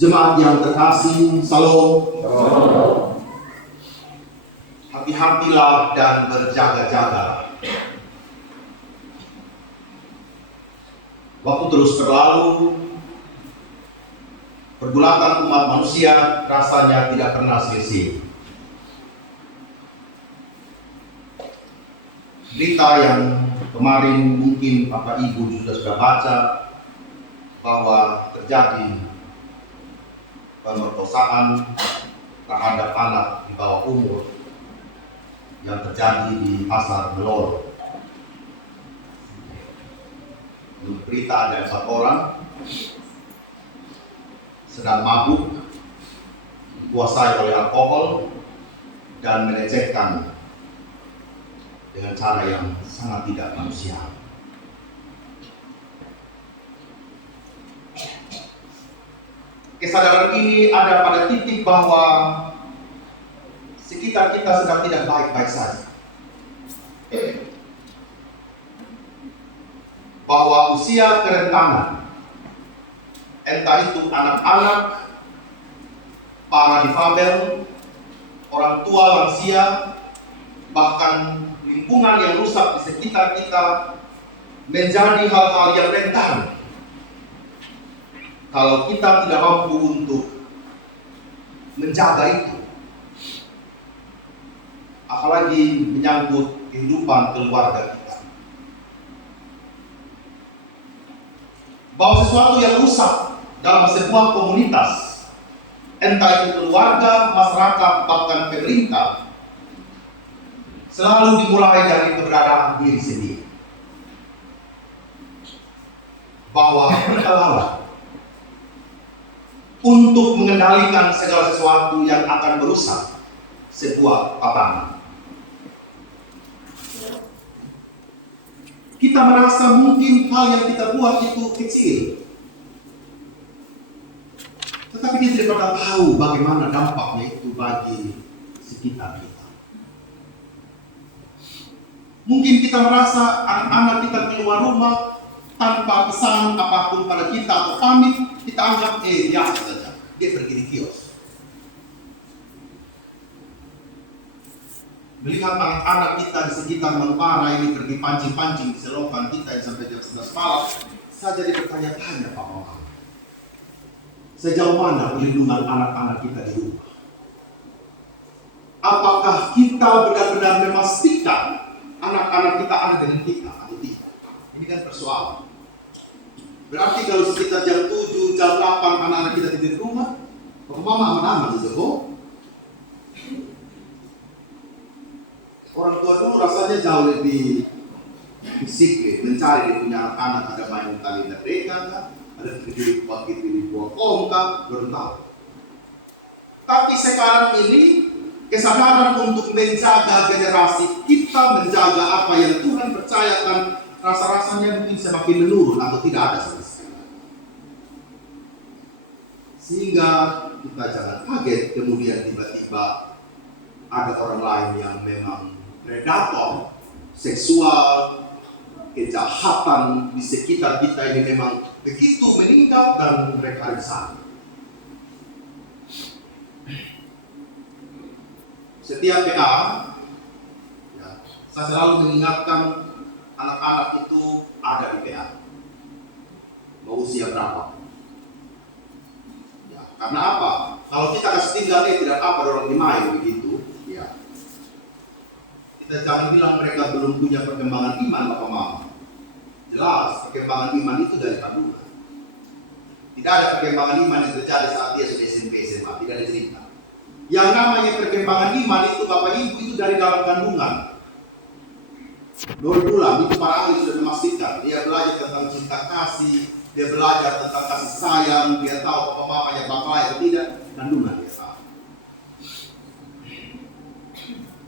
Jemaat yang terkasih, salam. Hati-hatilah dan berjaga-jaga. Waktu terus berlalu, pergulatan umat manusia rasanya tidak pernah selesai. Berita yang kemarin mungkin Bapak Ibu sudah baca bahwa terjadi pemerkosaan terhadap anak di bawah umur yang terjadi di Pasar Melor. Menurut berita ada 4 orang sedang mabuk, dikuasai oleh alkohol dan melecehkan dengan cara yang sangat tidak manusiawi. Kesadaran ini ada pada titik bahwa sekitar kita sedang tidak baik-baik saja. Bahwa usia kerentanan, entah itu anak-anak, para difabel, orang tua lansia, bahkan lingkungan yang rusak di sekitar kita menjadi hal-hal yang rentan kalau kita tidak mampu untuk menjaga itu, apalagi menyangkut kehidupan keluarga kita. Bahwa sesuatu yang rusak dalam sebuah komunitas, entah itu keluarga, masyarakat, bahkan pemerintah, selalu dimulai dari keberadaan diri sendiri. Bahwa kita lalai untuk mengendalikan segala sesuatu yang akan merusak sebuah tatanan. Kita merasa mungkin hal yang kita buat itu kecil, tetapi kita tidak pernah tahu bagaimana dampaknya itu bagi sekitar kita. Mungkin kita merasa anak-anak kita keluar rumah tanpa pesan apapun pada kita atau pamit, kita anggap biasa saja, dia pergi di kios. Melihat anak-anak kita di sekitar Manupara ini pergi pancing-pancing di selokan kita yang sampai jam 11 malam, saya jadi bertanya-tanya Pak Mama, sejauh mana perlindungan anak-anak kita di rumah? Apakah kita benar-benar memastikan anak-anak kita ada dengan kita atau tidak? Ini kan persoalan. Berarti kalau sekitar jam 7, jam 8 anak-anak kita tidur di rumah, Bapak Mama aman-aman saja kok. Orang tua dulu rasanya jauh lebih fisik, mencari dia punya anak-anak, ada main tali mereka, ada tidur pagi di buah kongkang, baru tahu. Tapi sekarang ini kesadaran untuk menjaga generasi kita, menjaga apa yang Tuhan percayakan, rasa-rasanya mungkin semakin menurun atau tidak ada sama sekali. Sehingga kita jangan kaget kemudian tiba-tiba ada orang lain yang memang predator seksual, kejahatan di sekitar kita ini memang begitu meningkat dan mereka ada di sana. Setiap PA, saya selalu mengingatkan anak-anak itu ada di PA, mau usia berapa? Ya, karena apa? Kalau kita kasih tinggal tidak apa orang dimain begitu, ya. Kita jangan bilang mereka belum punya perkembangan iman, Bapak Mama. Jelas, perkembangan iman itu dari kandungan. Tidak ada perkembangan iman yang terjadi saat dia sudah SMP, SMA, tidak ada cerita. Yang namanya perkembangan iman itu Bapak Ibu itu dari dalam kandungan. Nur Bulan itu para ahli sudah memastikan, dia belajar tentang cinta kasih, dia belajar tentang kasih sayang, dia tahu Bapak Mamanya bangga atau tidak, kandungan dia tahu.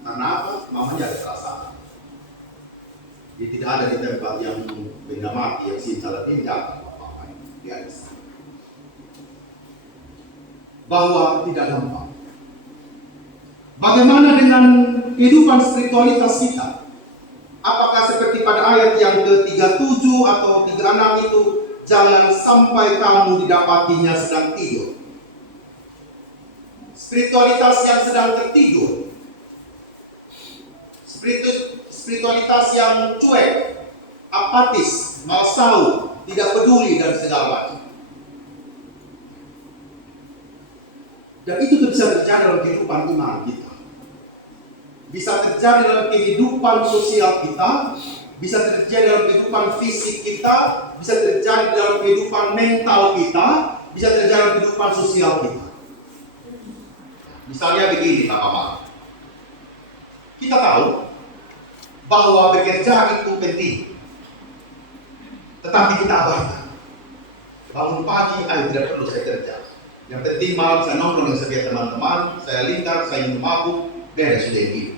Karena apa? Mamanya ada perasaan. Dia tidak ada di tempat yang benda mati, yang sincalah tinjak, Bapak-Bapak dia ada di sana. Bahwa tidak gampang. Bagaimana dengan kehidupan spiritualitas kita? Apakah seperti pada ayat yang ke-37 atau 36 itu, jangan sampai kamu didapatinya sedang tidur. spiritualitas yang sedang tertidur, spiritualitas yang cuek, apatis, malas tahu, tidak peduli dan segala macam. Dan itu bisa terjadi dalam kehidupan iman kita. Bisa terjadi dalam kehidupan sosial kita, bisa terjadi dalam kehidupan fisik kita, bisa terjadi dalam kehidupan mental kita, bisa terjadi dalam kehidupan sosial kita. Misalnya begini, Bapak-Bapak. Kita tahu bahwa bekerja itu penting, tetapi kita abaikan. Bangun pagi, tidak perlu saya kerja. Yang penting malam saya nongkrong dengan sebagai teman-teman, saya lingkar, saya minum mabuk, beres sudah hidup.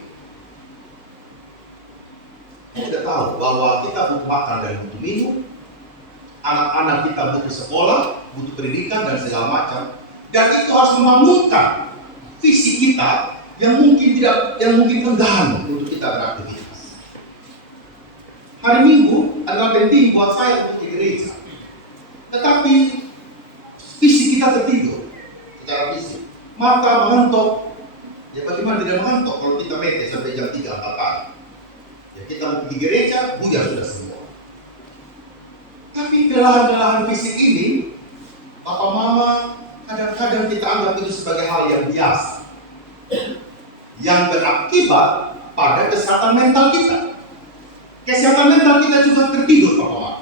Kita tahu bahwa kita butuh makan dan butuh minum, anak-anak kita butuh sekolah, butuh pendidikan dan segala macam. Dan itu harus membangunkan visi kita yang mungkin enggan untuk kita beraktivitas. Hari Minggu adalah penting buat saya untuk ke gereja, tetapi visi kita tertidur secara fisik. Mata mengantuk. Ya bagaimana tidak mengantuk kalau kita mete sampai jam 3 pagi? Ya kita mau pergi gereja, buyar sudah semua. Tapi kelelahan-kelelahan fisik ini, Bapak Mama, kadang-kadang kita anggap itu sebagai hal yang biasa, yang berakibat pada kesehatan mental kita. Kesehatan mental kita juga tertidur, Bapak Mama.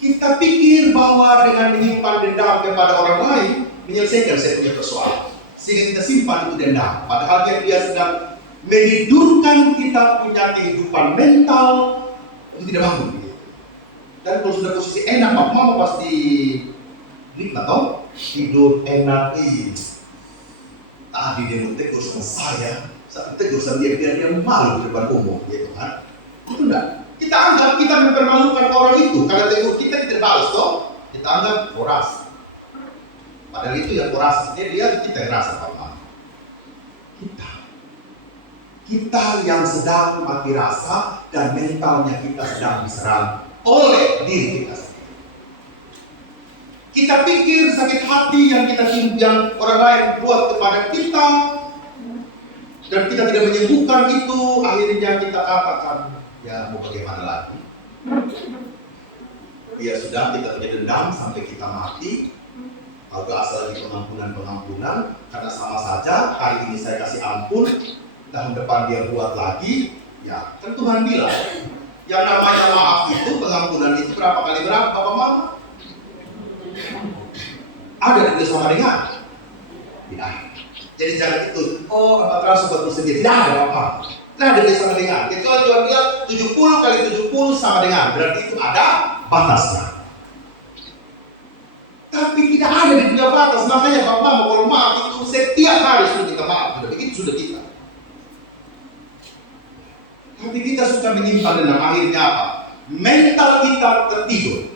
Kita pikir bahwa dengan menyimpan dendam kepada orang lain menyelesaikan saya punya persoalan, sehingga kita simpan itu dendam. Padahal dia sedang menidurkan kita punya kehidupan mental itu tidak bangun. Dan kalau sudah posisi enak, Bapak Mama pasti nikmat toh, tidur enak. Tadi dia mau tegur sama saya tegur sama dia biar dia malu di depan umum, gitu kan? Itu enggak. Kita anggap kita mempermalukan orang itu karena tegur kita tidak balas toh. Kita anggap koras. Padahal itu yang koras dia kita yang rasa Bapak. Kita yang sedang mati rasa dan mentalnya kita sedang diserang oleh diri kita sendiri. Kita pikir sakit hati yang orang lain buat kepada kita dan kita tidak menyembuhkan itu, akhirnya kita katakan, ya mau bagaimana lagi? Ya sudah, kita punya dendam sampai kita mati. Kalau asal lagi pengampunan, karena sama saja hari ini saya kasih ampun, tahun depan dia buat lagi, ya kan Tuhan bilang yang namanya maaf itu, pengampunan itu berapa kali berapa, Bapak Mama? Ada dan sama dengan tidak. Jadi jangan itu, apa terasa buat sendiri, tidak ada apa. Tidak ada sama dengan. Kecuali Tuhan bilang 70 kali 70 sama dengan, berarti itu ada batasnya. Tapi tidak ada di dunia batas, makanya Bapak Mama kalau maaf itu setiap hari sudah kita maaf, sudah begitu sudah kita. Tapi kita suka menyimpan dan akhirnya apa? Mental kita tertidur.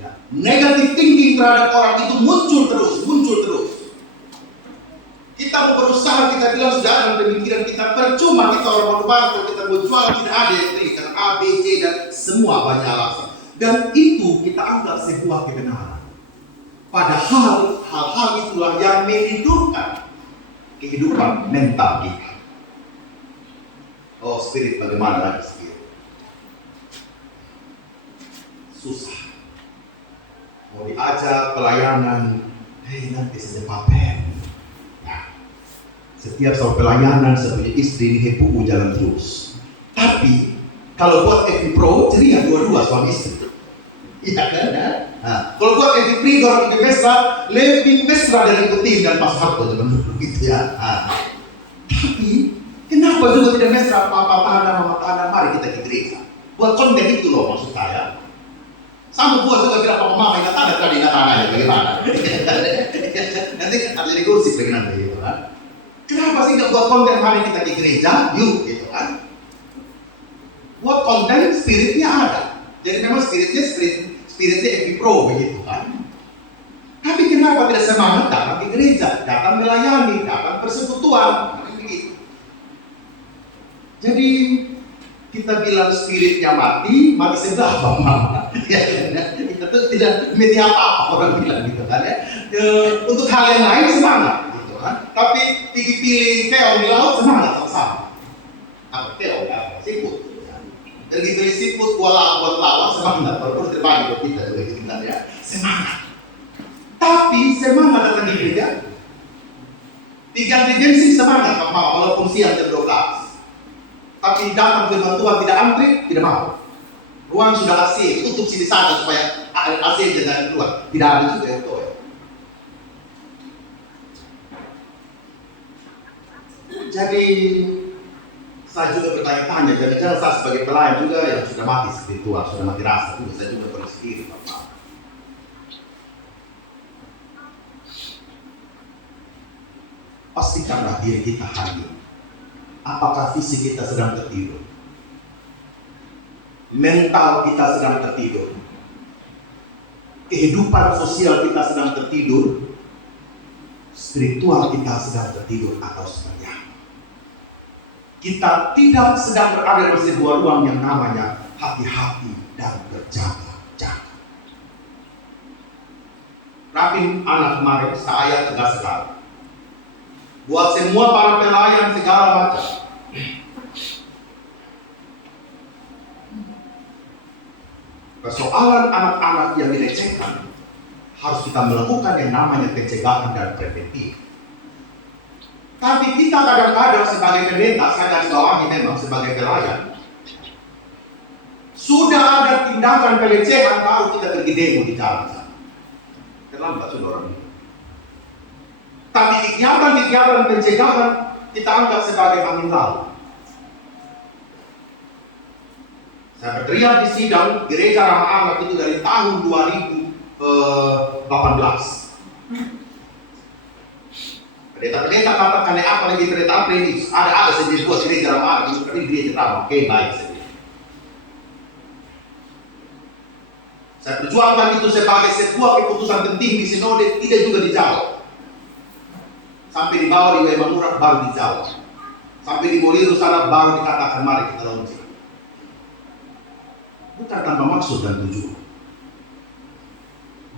Ya. Negatif thinking terhadap orang itu muncul terus. Kita mau berusaha, kita bilang sudah dalam pemikiran kita percuma kita orang berubah, kita mau jual tidak ada yang berikan A, B, C dan semua banyak alasan. Dan itu kita anggap sebuah kebenaran. Padahal hal-hal itulah yang menidurkan kehidupan mental kita. Oh spirit, bagaimana lagi spirit? Susah. Mau diajak pelayanan, nanti saja papen. Nah, setiap soal pelayanan, saya punya istri ini HPU jalan terus. Tapi kalau buat FB Pro, ceria dua-dua suami istri. Iya kan? Nah, kalau buat FB Pro, orang lebih mesra dari Putin dan Pas Harto, gitu ya. Nah, tapi kenapa juga tidak mesra mama tahanan, mari kita ke gereja. Buat konten itu loh maksud saya. Sama buat juga kira mama ingat ada tadi tangannya bagaimana? Nanti ada jadi kursi bagaimana gitu kan? Kenapa sih nggak buat konten mari kita ke gereja? Yuk gitu kan? Buat konten spiritnya ada. Jadi memang spiritnya FB Pro begitu kan? Tapi kenapa tidak semangat datang ke gereja, datang melayani, datang persekutuan? Jadi kita bilang spiritnya mati sebelah Mama. Kita tuh tidak mati apa orang bilang gitu kan ya. Untuk hal yang lain semangat, gitu kan? Tapi pilih keong di laut semangat sama-sama. Apa keong? Siput. Dan dipilih siput buat lawan semangat. Walaupun terbagi buat kita juga kita ya semangat. Tapi semangat datang di gereja. Diganti bensin semangat apa walaupun siang jam 12. Tapi datang firman Tuhan tidak antri, tidak mau. Ruang sudah AC, tutup sini sana supaya AC jangan keluar. Tidak ada juga itu. Jadi saya juga bertanya-tanya, jangan-jangan saya sebagai pelayan juga yang sudah mati spiritual, sudah mati rasa juga, saya juga berpikir apa? Pastikanlah diri kita hadir. Apakah fisik kita sedang tertidur? Mental kita sedang tertidur? Kehidupan sosial kita sedang tertidur? Spiritual kita sedang tertidur atau seperti apa? Kita tidak sedang berada di sebuah ruang yang namanya hati-hati dan berjaga-jaga. Rapim anak kemarin, saya tegas sekali. Buat semua para pelayan segala macam. Persoalan anak-anak yang dilecehkan harus kita melakukan yang namanya pencegahan dan preventif. Tapi kita kadang-kadang sebagai pendeta, saya garis bawahi memang sebagai pelayan, sudah ada tindakan pelecehan baru kita pergi demo di jalan sana. Terlambat sudah orang itu. Tapi kegiatan-kegiatan pencegahan kita anggap sebagai angin lalu. Saya berteriak di sidang gereja ramah anak itu dari tahun 2018. Pendeta-pendeta katakan apa lagi pendeta apa ini? Ada sendiri buat gereja ramah anak itu seperti gereja ramah. Oke, baik saja. Saya perjuangkan itu sebagai sebuah keputusan penting di sinode, tidak juga dijawab. Sampai di bawah di Wemangurah baru dijawab. Sampai di Moliru sana baru dikatakan mari kita launching. Bukan tanpa maksud dan tujuan.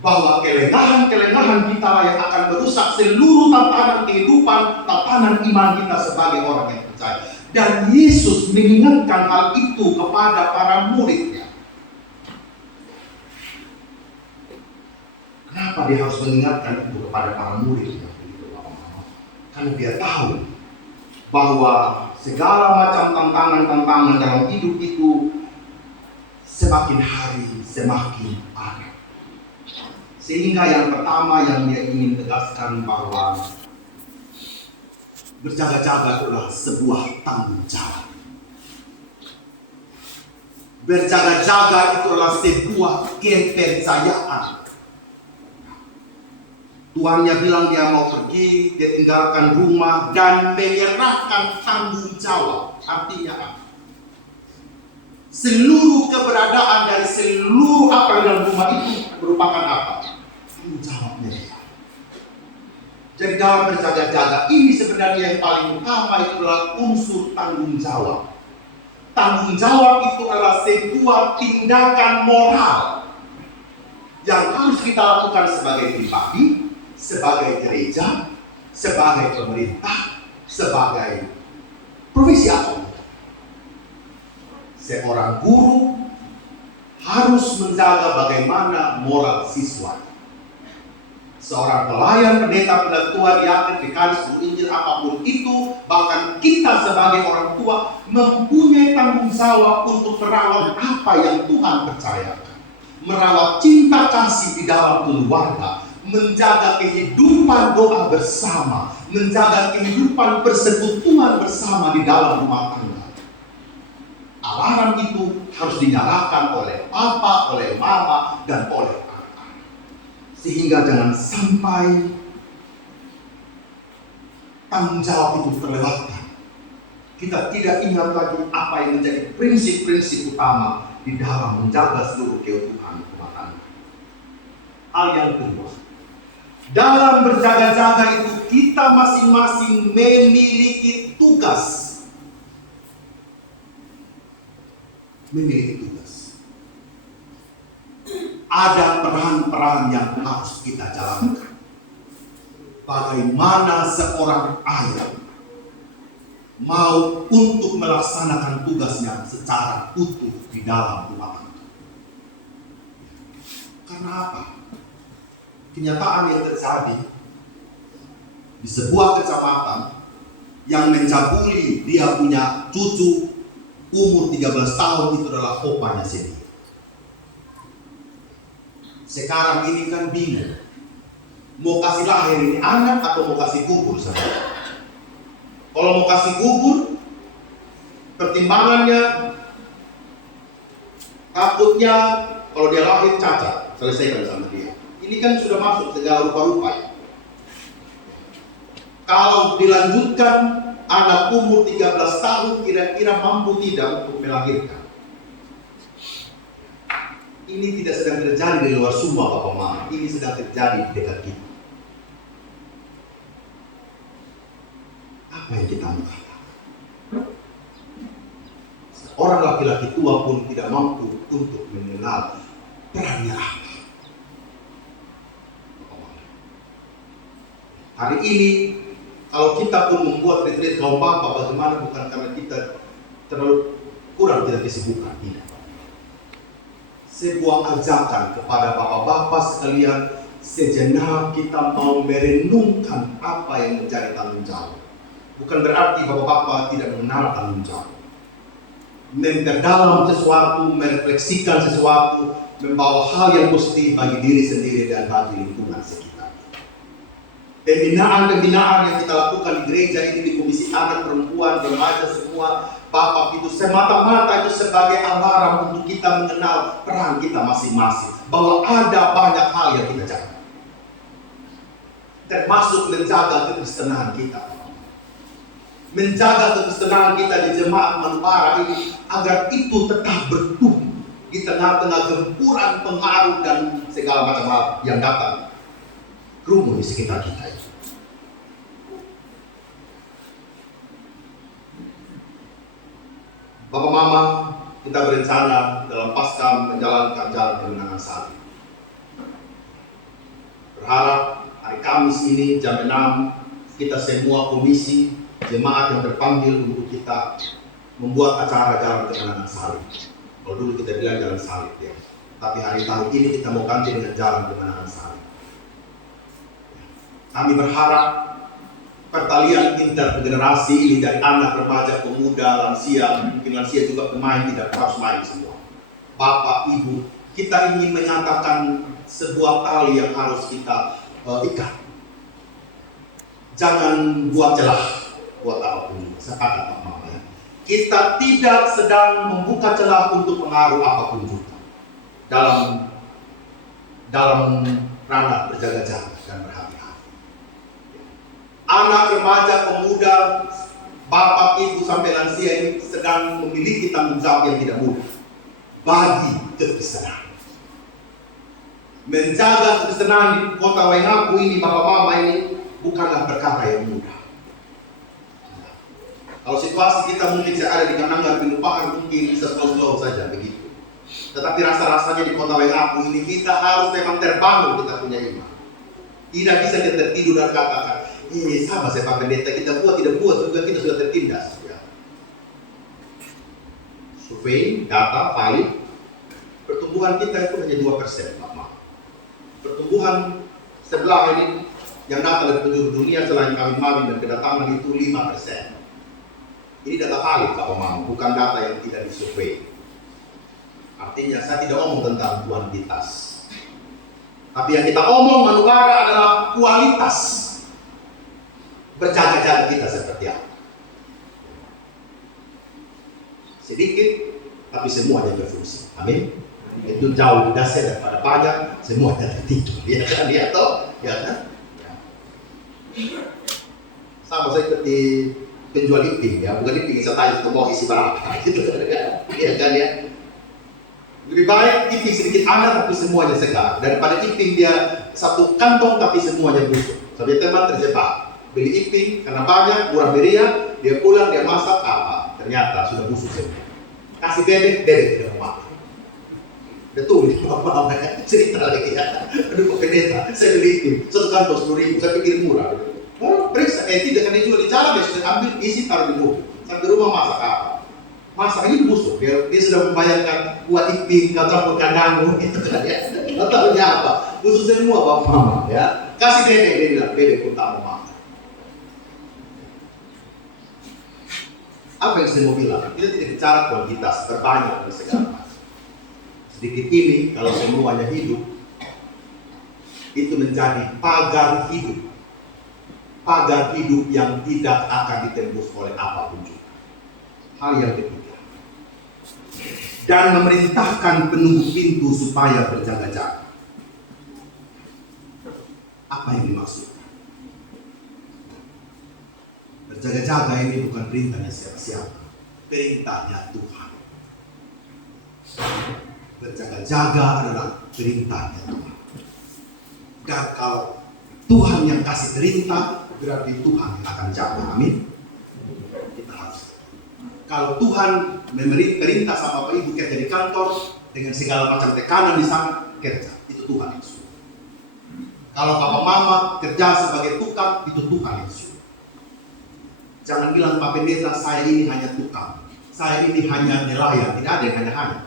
Bahwa kelengahan-kelengahan kita yang akan merusak seluruh tatanan kehidupan, tatanan iman kita sebagai orang yang percaya. Dan Yesus mengingatkan hal itu kepada para muridnya. Kenapa dia harus mengingatkan itu kepada para muridnya? Karena dia tahu bahwa segala macam tantangan-tantangan dalam hidup itu semakin hari semakin ada. Sehingga yang pertama yang dia ingin tegaskan bahwa berjaga-jaga adalah sebuah tanggung jawab. Berjaga-jaga itu adalah sebuah kepercayaan. Tuannya bilang dia mau pergi, dia tinggalkan rumah dan menyerahkan tanggung jawab. Artinya apa? Seluruh keberadaan dari seluruh apa yang dalam rumah itu merupakan apa? Tanggung jawabnya dia. Jadi dalam berjaga-jaga ini sebenarnya yang paling utama itu adalah unsur tanggung jawab. Tanggung jawab itu adalah sebuah tindakan moral yang harus kita lakukan sebagai pribadi, sebagai gereja, sebagai pemerintah, sebagai profesi apa? Seorang guru harus menjaga bagaimana moral siswa. Seorang pelayan, pendeta, pendatua, diaken, vikaris, guru Injil, apapun itu, bahkan kita sebagai orang tua mempunyai tanggung jawab untuk merawat apa yang Tuhan percayakan. Merawat cinta kasih di dalam keluarga, menjaga kehidupan doa bersama, menjaga kehidupan persekutuan bersama di dalam rumah tangga. Alarm itu harus dinyalakan oleh papa, oleh mama, dan oleh anak-anak. Sehingga jangan sampai tanggung jawab itu terlewatkan. Kita tidak ingat lagi apa yang menjadi prinsip-prinsip utama di dalam menjaga seluruh keutuhan rumah tangga. Hal yang kedua, dalam berjaga-jaga itu kita masing-masing memiliki tugas. Memiliki tugas. Ada peran-peran yang harus kita jalankan. bagaimana seorang ayah mau untuk melaksanakan tugasnya secara utuh di dalam rumah tangga. Karena apa? Kenyataan yang terjadi di sebuah kecamatan yang mencabuli dia punya cucu umur 13 tahun itu adalah opanya sendiri. Sekarang ini kan bingung, mau kasih lahir ini anak atau mau kasih gugur saja. Kalau mau kasih gugur, pertimbangannya takutnya kalau dia lahir cacat, selesaikan sama dia. Ini kan sudah masuk segala rupa-rupa. Kalau dilanjutkan, anak umur 13 tahun kira-kira mampu tidak untuk melahirkan. Ini tidak sedang terjadi di luar Sumba, Bapak Mama. Ini sedang terjadi di dekat kita. Apa yang kita mau katakan? Orang laki-laki tua pun tidak mampu untuk mengenal perannya apa. Hari ini, kalau kita pun membuat retreat kaum bapak, bagaimana bukan karena kita terlalu kurang tidak kesibukan, tidak. Sebuah ajakan kepada bapak-bapak sekalian, sejenak kita mau merenungkan apa yang menjadi tanggung jawab. Bukan berarti bapak-bapak tidak mengenal tanggung jawab. Memperdalam sesuatu, merefleksikan sesuatu, membawa hal yang positif bagi diri sendiri dan bagi lingkungan sekitar. Pembinaan yang kita lakukan di gereja ini, di komisi anak, perempuan, remaja, semua bapak itu semata-mata itu sebagai alarm untuk kita mengenal peran kita masing-masing. Bahwa ada banyak hal yang kita jaga. Termasuk menjaga kekristenan kita. Menjaga kekristenan kita di jemaat Manubara ini agar itu tetap bertumbuh di tengah-tengah gempuran pengaruh dan segala macam hal yang datang kerumun di sekitar kita itu. Bapak Mama, kita berencana dalam Paskah menjalankan jalan kemenangan salib. Berharap hari Kamis ini jam 6 kita semua komisi jemaat yang terpanggil untuk kita membuat acara jalan kemenangan salib. Kalau dulu kita bilang jalan salib ya, tapi tahun ini kita mau ganti dengan jalan kemenangan salib. Kami berharap pertalian intergenerasi ini dari anak, remaja, pemuda, lansia, mungkin lansia juga pemain, tidak harus main semua. Bapak, Ibu, kita ingin menyatakan sebuah tali yang harus kita ikat. Jangan buat celah. Buat apapun, sepakat Pak Mama ya. Kita tidak sedang membuka celah untuk pengaruh apapun juga dalam ranah berjaga-jaga dan berhati-hati. Anak, remaja, pemuda, bapak, ibu sampai lansia ini sedang memiliki tanggung jawab yang tidak mudah bagi kekristenan. Menjaga kekristenan di kota Waingapu ini, bapak mama ini bukanlah perkara yang mudah. Kalau situasi kita mungkin ada di Kananga, di Nupakan mungkin bisa slow-slow saja begitu. Tetapi rasa-rasanya di kota Waingapu ini kita harus memang terbangun, kita punya iman. Tidak bisa kita tertidur dan katakan, sama saya Pak Pendeta, kita buat tidak buat juga kita sudah tertindas. Ya. Survei, data, valid, pertumbuhan kita itu hanya 2%, Pak Ma. Pertumbuhan sebelah ini yang datang dari penjuru dunia selain kawin-mawin dan kedatangan itu 5%. Ini data valid Pak Omang, bukan data yang tidak disurvei. Artinya saya tidak ngomong tentang kuantitas. Tapi yang kita omong Manubara adalah kualitas berjaga-jaga kita seperti apa. Sedikit, tapi semuanya berfungsi. Amin. Itu jauh dasar daripada banyak, semuanya tertidur. Ya kan, ya toh? Ya kan? Ya. Sama saya seperti penjual iping ya, bukan iping saya tanya itu mau isi berapa gitu ya kan ya. Lebih baik iping sedikit anak tapi semuanya segar daripada iping dia satu kantong tapi semuanya busuk. Sampai teman terjebak beli iping karena banyak murah meriah, dia pulang dia masak apa ternyata sudah busuk semua. Kasih bebek tidak mau makan. Betul, apa cerita lagi ya. Aduh, Pak Pendeta, saya beli itu, satu kantong 10.000, saya pikir murah. Oh, periksa, tidak kan dijual di jalan, dia sudah ambil, isi taruh di mobil. Sampai rumah masak apa? Masak ini busuk, dia sudah membayangkan buat iping, kau campur kandangmu, gitu kan ya. Kau tahunya apa? Busuk semua bapak mama ya. Kasih bebek, dia bilang, bebek pun tak mau makan. Apa yang saya mau bilang? Kita tidak bicara kuantitas, terbanyak dan segala macam. Sedikit ini, kalau semuanya hidup, itu menjadi pagar hidup. Pagar hidup yang tidak akan ditembus oleh apapun juga. Hal yang ketiga. Dan memerintahkan penunggu pintu supaya berjaga-jaga. Apa yang dimaksud? Berjaga-jaga ini bukan perintahnya siapa-siapa. Perintahnya Tuhan. Berjaga-jaga adalah perintahnya Tuhan. Dan kalau Tuhan yang kasih perintah, berarti Tuhan yang akan jaga. Amin. Kita harus. Kalau Tuhan memberi perintah sama Bapak Ibu kerja di kantor dengan segala macam tekanan di sana, kerja. Itu Tuhan yang suruh. Kalau Papa Mama kerja sebagai tukang, itu Tuhan yang suruh. Jangan bilang Pak Pendeta, saya ini hanya tukang. Saya ini hanya nelayan. Tidak ada yang hanya-hanya.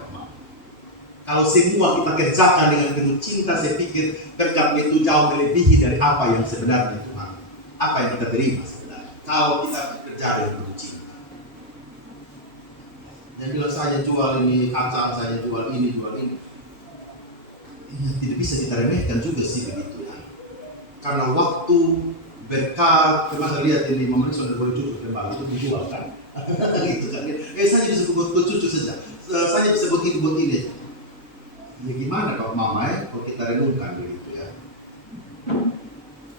Kalau semua kita kerjakan dengan penuh cinta, saya pikir berkat itu jauh melebihi dari apa yang sebenarnya Tuhan. Apa yang kita terima sebenarnya. Kalau kita kerja dengan penuh cinta. Yang bilang saya jual ini, kacang saya jual ini, jual ini. Tidak bisa kita remehkan juga sih begitu ya. Karena waktu berkat, masa lihat ini Mama sudah boleh cucu kembali itu dijual kan. Gitu kan. Saya bisa buat cucu saja. Saya bisa begini. Ya gimana kalau Mama ya, kalau kita renungkan begitu ya.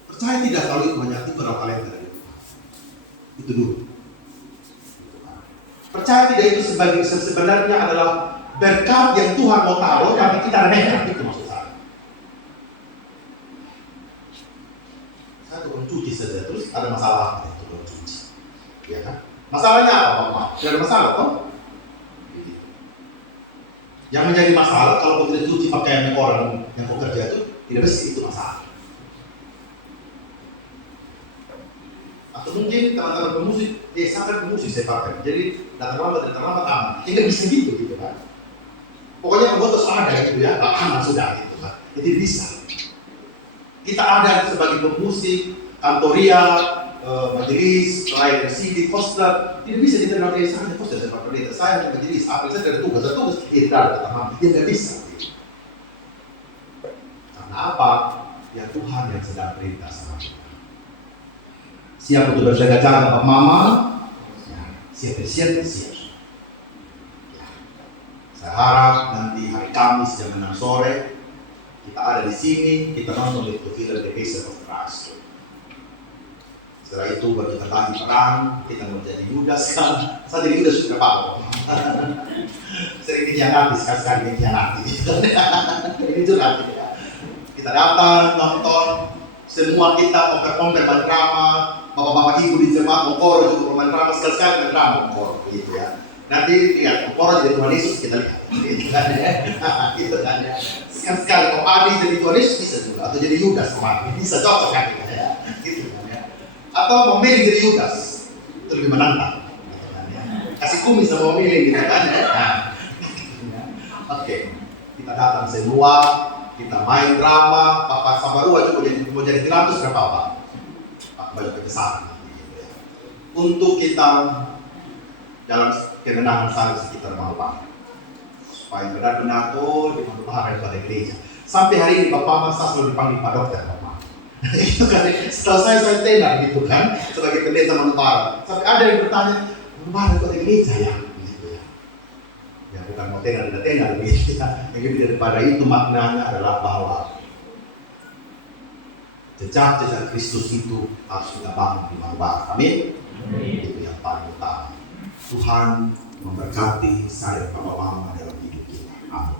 Percaya tidak kalau itu hanya tukar talenta dari Tuhan. Itu dulu. Percaya tidak itu sebenarnya adalah berkat yang Tuhan mau taruh, tapi kita remehkan. Itu maksud saya. Saya tukang cuci saja, terus ada masalah apa itu tukang cuci, ya kan? Masalahnya apa Mama? Tidak ada masalah toh? Yang menjadi masalah kalau kau tidak cuci pakaian orang yang kau kerja itu tidak bersih, itu masalah. Atau mungkin teman-teman pemusik, sangat pemusik saya pakai, jadi datang lambat aman. Tidak bisa gitu kan? Pokoknya buat terus ada gitu ya, aman sudah gitu kan? Jadi bisa. Kita ada sebagai pemusik, kantoria, majelis, pelayan CD, khotbah, tidak bisa diterima dari sana. Khotbah seperti pendeta, saya majelis, apa saja ada tugas, tidak ada kata mama, dia tidak bisa. Karena apa? Ya Tuhan yang sedang perintah sama kita. Siap untuk berjaga-jaga Bapak Mama? Siap. Ya. Saya harap nanti hari Kamis jam 6 sore kita ada di sini, kita nonton itu film The Passion of Christ. Setelah itu kita lagi perang, kita mau jadi Yudas kan? Saya jadi Yudas sudah apa? Sering dikhianati, sekali-sekali dikhianati. Ini juga ya. Kita datang nonton, semua kita komper-komper main drama, bapak-bapak ibu di jemaat Mokoro juga main drama, sekali-sekali main drama Mokoro gitu ya. Nanti lihat Mokoro jadi Tuhan Yesus, kita lihat gitu kan ya. Gitu kan ya. Sekali kalau Adi jadi Tuhan Yesus bisa juga, atau jadi Yudas kemarin bisa cocok kan ya. Gitu kan ya. Atau memilih jadi Yudas, itu lebih menantang gitu kan ya. Kasih kumis sama memilih gitu kan ya. Nah, oke, kita datang semua, kita main drama, Papa Sabarua juga mau jadi Pilatus berapa Pak? Pak baju kekesalan gitu ya. Untuk kita dalam kemenangan saling sekitar Malbang, supaya benar-benar di Malbang pada gereja. Sampai hari ini Bapak Mas selalu dipanggil Pak Dokter Bapak. Itu kan, setelah saya tenar gitu kan, sebagai pendeta Manupara. Sampai ada yang bertanya, Manupara pada gereja ya? Ya bukan mau tenar begitu ya. Yang lebih daripada itu maknanya adalah bahwa jejak-jejak Kristus itu harus kita bangun di Manupara. Amin. Itu yang paling utama. Tuhan memberkati saya Bapak Mama dalam hidup kita. Amin.